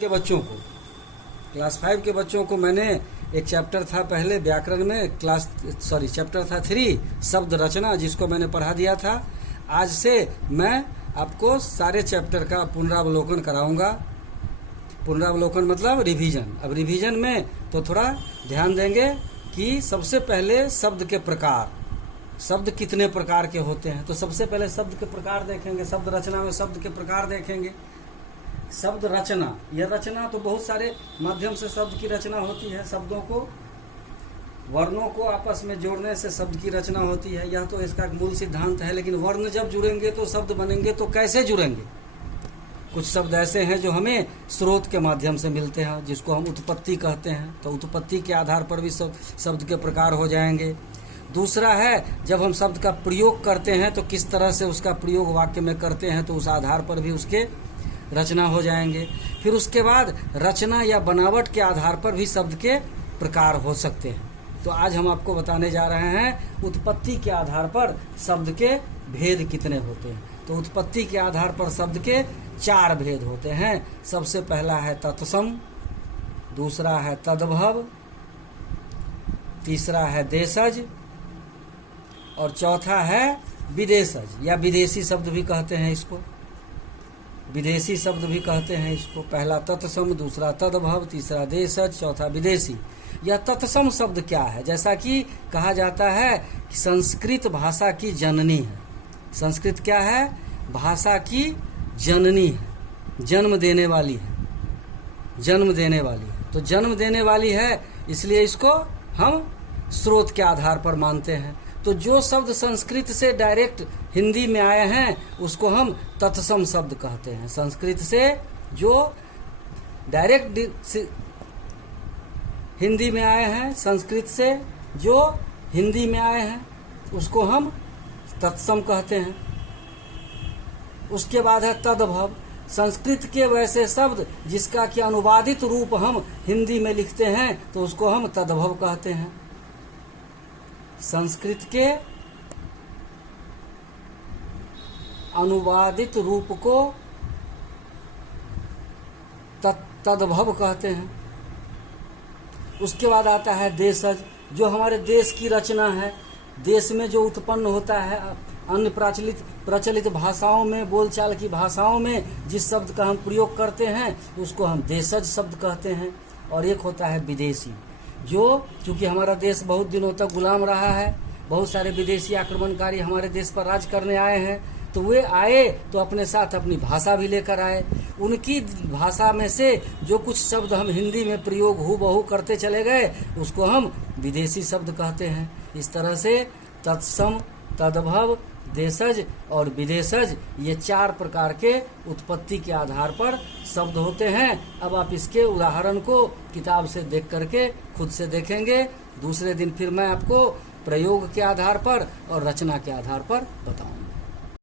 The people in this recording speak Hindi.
के बच्चों को, क्लास 5 के बच्चों को मैंने एक चैप्टर था पहले व्याकरण में, चैप्टर था 3 शब्द रचना, जिसको मैंने पढ़ा दिया था। आज से मैं आपको सारे चैप्टर का पुनरावलोकन कराऊंगा। पुनरावलोकन मतलब रिवीजन। अब रिवीजन में तो थोड़ा ध्यान देंगे कि सबसे पहले शब्द के प्रकार, शब्द कितने प्रकार के होते हैं। तो सबसे पहले शब्द के प्रकार देखेंगे, शब्द रचना में शब्द के प्रकार देखेंगे। शब्द रचना, यह रचना तो बहुत सारे माध्यम से शब्द की रचना होती है। शब्दों को, वर्णों को आपस में जोड़ने से शब्द की रचना होती है, यह तो इसका मूल सिद्धांत है। लेकिन वर्ण जब जुड़ेंगे तो शब्द बनेंगे। तो कैसे जुड़ेंगे? कुछ शब्द ऐसे हैं जो हमें स्रोत के माध्यम से मिलते हैं, जिसको हम उत्पत्ति कहते हैं। तो उत्पत्ति के आधार पर भी शब्द के प्रकार हो जाएंगे। दूसरा है, जब हम शब्द का प्रयोग करते हैं तो किस तरह से उसका प्रयोग वाक्य में करते हैं, तो उस आधार पर भी उसके रचना हो जाएंगे। फिर उसके बाद रचना या बनावट के आधार पर भी शब्द के प्रकार हो सकते हैं। तो आज हम आपको बताने जा रहे हैं उत्पत्ति के आधार पर शब्द के भेद कितने होते हैं। तो उत्पत्ति के आधार पर शब्द के 4 भेद होते हैं। सबसे पहला है तत्सम, दूसरा है तद्भव, तीसरा है देशज और चौथा है विदेशज या विदेशी शब्द भी कहते हैं इसको। विदेशी शब्द भी कहते हैं इसको। पहला तत्सम, दूसरा तद्भव, तीसरा देशज, चौथा विदेशी। यह तत्सम शब्द क्या है? जैसा कि कहा जाता है कि संस्कृत भाषा की जननी है। संस्कृत क्या है? भाषा की जननी है, जन्म देने वाली है, जन्म देने वाली है। तो जन्म देने वाली है, इसलिए इसको हम स्रोत के आधार पर मानते हैं। तो जो शब्द संस्कृत से डायरेक्ट हिंदी में आए हैं उसको हम तत्सम शब्द कहते हैं। संस्कृत से जो डायरेक्ट हिंदी में आए हैं, संस्कृत से जो हिंदी में आए हैं, उसको हम तत्सम कहते हैं। उसके बाद है तद्भव, संस्कृत के वैसे शब्द जिसका कि अनुवादित रूप हम हिंदी में लिखते हैं तो उसको हम तद्भव कहते हैं। संस्कृत के अनुवादित रूप को तद्भव कहते हैं। उसके बाद आता है देशज, जो हमारे देश की रचना है, देश में जो उत्पन्न होता है। अन्य प्रचलित भाषाओं में, बोलचाल की भाषाओं में जिस शब्द का हम प्रयोग करते हैं उसको हम देशज शब्द कहते हैं। और एक होता है विदेशी, जो चूंकि हमारा देश बहुत दिनों तक गुलाम रहा है, बहुत सारे विदेशी आक्रमणकारी हमारे देश पर राज करने आए हैं, तो वे आए तो अपने साथ अपनी भाषा भी लेकर आए। उनकी भाषा में से जो कुछ शब्द हम हिंदी में प्रयोग हूबहू करते चले गए उसको हम विदेशी शब्द कहते हैं। इस तरह से तत्सम, तद्भव, देशज और विदेशज, ये 4 प्रकार के उत्पत्ति के आधार पर शब्द होते हैं। अब आप इसके उदाहरण को किताब से देख करके खुद से देखेंगे। दूसरे दिन फिर मैं आपको प्रयोग के आधार पर और रचना के आधार पर बताऊंगा।